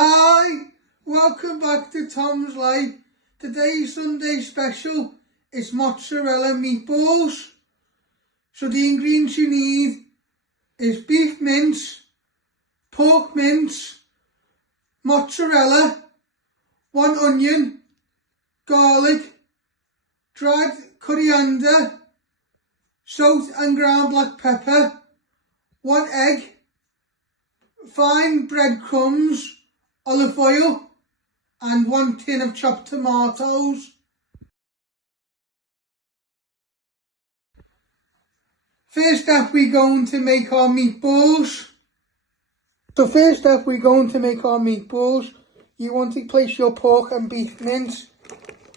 Hi, welcome back to Tom's Life. Today's Sunday special is mozzarella meatballs. So the ingredients you need is beef mince, pork mince, mozzarella, 1 onion, garlic, dried coriander, salt and ground black pepper, 1 egg, fine breadcrumbs, olive oil and 1 tin of chopped tomatoes. First up we're going to make our meatballs. You want to place your pork and beef mince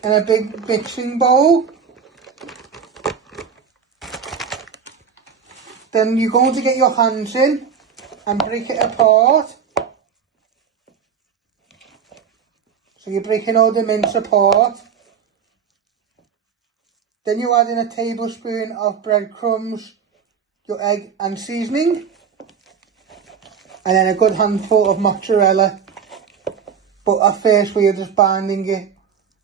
in a big mixing bowl. Then you're going to get your hands in and break it apart. So you're breaking all the mince apart. Then you add in a tablespoon of breadcrumbs, your egg and seasoning, and then a good handful of mozzarella. But at first we're just binding it,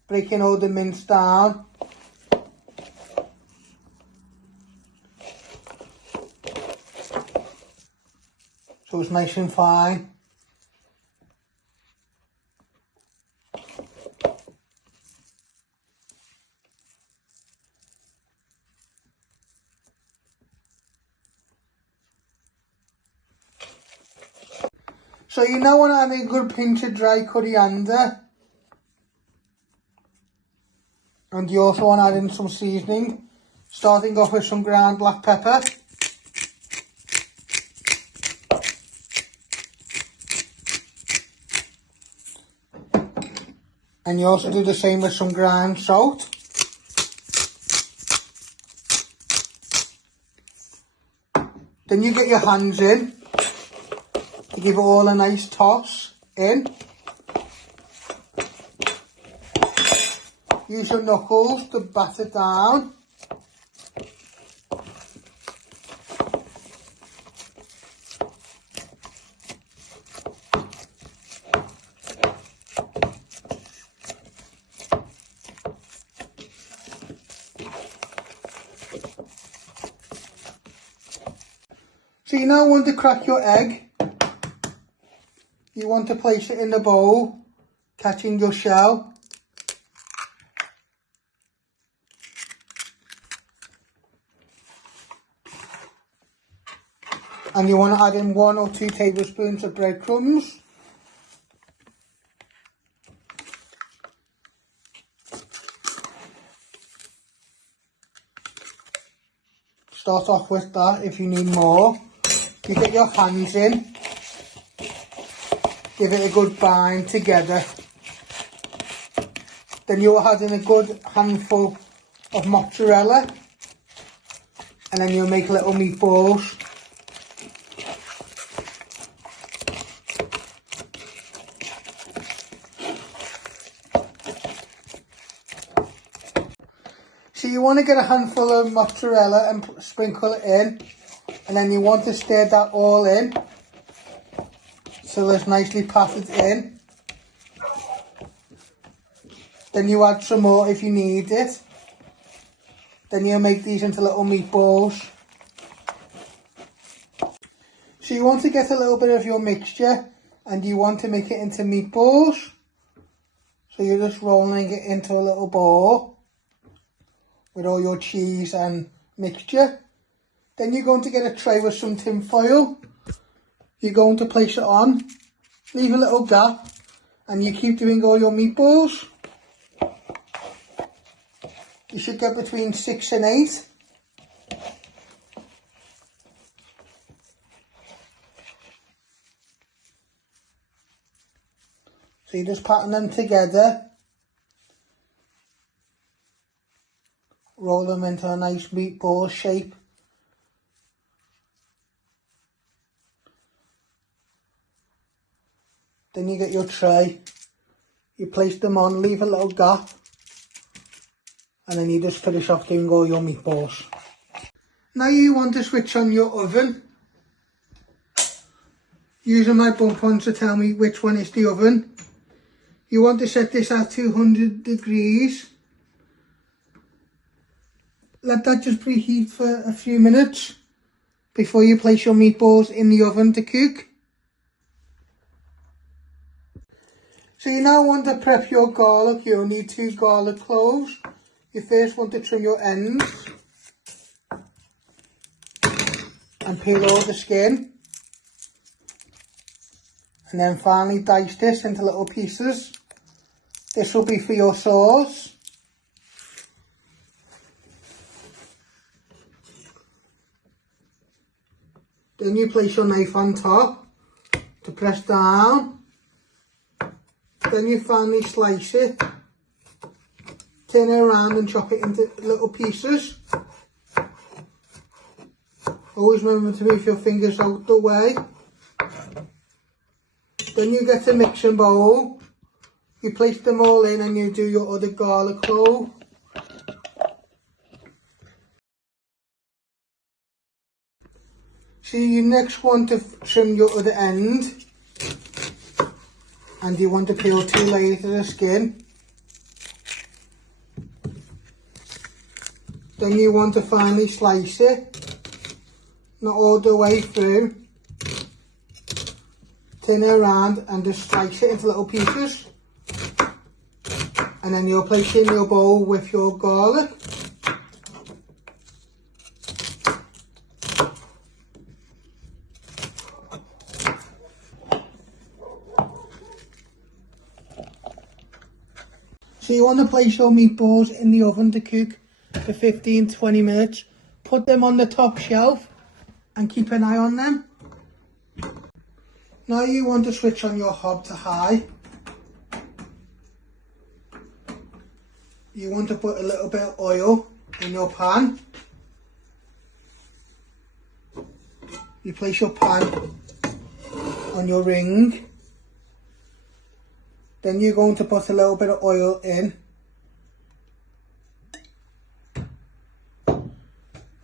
breaking all the mince down. So it's nice and fine. So you now want to add a good pinch of dry coriander. And you also want to add in some seasoning, starting off with some ground black pepper. And you also do the same with some ground salt. Then you get your hands in to give it all a nice toss in. Use your knuckles to bat it down. So you now want to crack your egg. You want to place it in the bowl, catching your shell. And you want to add in 1 or 2 tablespoons of breadcrumbs. Start off with that if you need more. You get your hands in, give it a good bind together. Then you'll add in a good handful of mozzarella, and then you'll make little meatballs. So you want to get a handful of mozzarella and sprinkle it in, and then you want to stir that all in so it's nicely patted in. Then you add some more if you need it. Then you'll make these into little meatballs. So you want to get a little bit of your mixture and you want to make it into meatballs. So you're just rolling it into a little ball with all your cheese and mixture. Then you're going to get a tray with some tin foil. You're going to place it on, leave a little gap, and you keep doing all your meatballs. You should get between 6 and 8. So you just pattern them together, roll them into a nice meatball shape. Then you get your tray, you place them on, leave a little gap, and then you just finish off doing all your meatballs. Now you want to switch on your oven. using my bump on to tell me which one is the oven. You want to set this at 200 degrees. Let that just preheat for a few minutes before you place your meatballs in the oven to cook. So you now want to prep your garlic. You'll need 2 garlic cloves. You first want to trim your ends and peel all the skin. And then finally dice this into little pieces. This will be for your sauce. Then you place your knife on top to press down. Then you finally slice it. Turn it around and chop it into little pieces. Always remember to move your fingers out the way. Then you get a mixing bowl. You place them all in and you do your other garlic clove. So you next want to trim your other end. And you want to peel 2 layers of the skin. Then you want to finally slice it. Not all the way through. Turn it around and just slice it into little pieces. And then you'll place it in your bowl with your garlic. So you want to place your meatballs in the oven to cook for 15-20 minutes. Put them on the top shelf and keep an eye on them. Now you want to switch on your hob to high. You want to put a little bit of oil in your pan. You place your pan on your ring. Then you're going to put a little bit of oil in.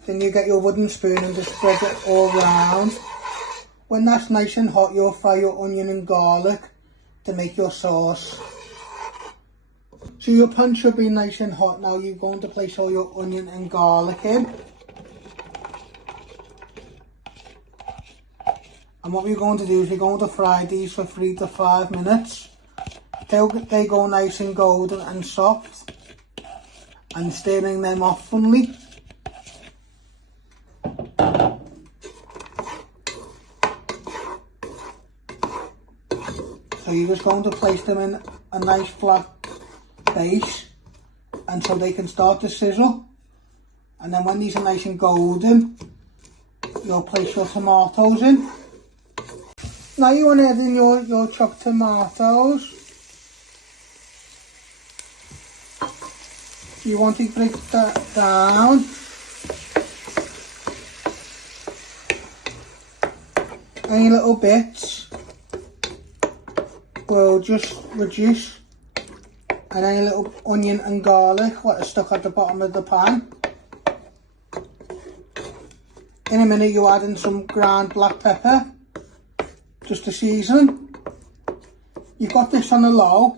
Then you get your wooden spoon and just spread it all round. When that's nice and hot, you'll fry your onion and garlic to make your sauce. So your pan should be nice and hot now. You're going to place all your onion and garlic in. And what we're going to do is we're going to fry these for 3 to 5 minutes. Till they go nice and golden and soft. And stirring them oftenly. So you're just going to place them in a nice flat base until they can start to sizzle. And then when these are nice and golden, you'll place your tomatoes in. Now you want to add in your chopped tomatoes. You want to break that down. Any little bits will just reduce. And any little onion and garlic what is stuck at the bottom of the pan. In a minute you add in some ground black pepper, just to season. You've got this on a low,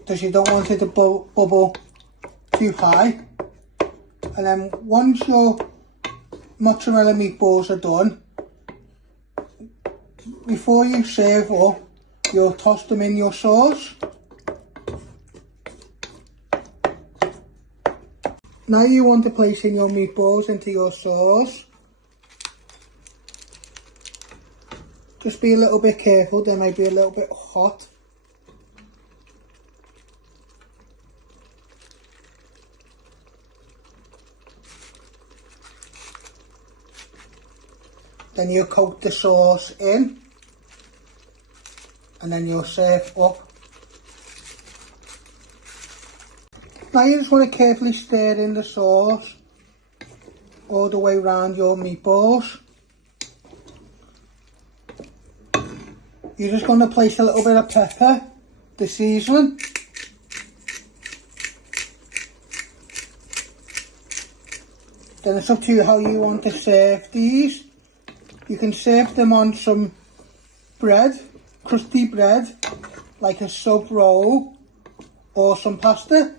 because you don't want it to bubble too high. And then once your mozzarella meatballs are done, before you serve up, you'll toss them in your sauce. Now you want to place in your meatballs into your sauce. Just be a little bit careful, they may be a little bit hot. Then you coat the sauce in. And then you'll serve up. Now you just want to carefully stir in the sauce all the way around your meatballs. You're just going to place a little bit of pepper to season. Then it's up to you how you want to serve these. You can serve them on some bread, crusty bread, like a soaked roll, or some pasta.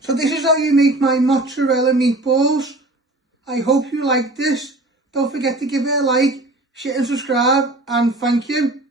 So this is how you make my mozzarella meatballs. I hope you like this. Don't forget to give it a like, share and subscribe, and thank you.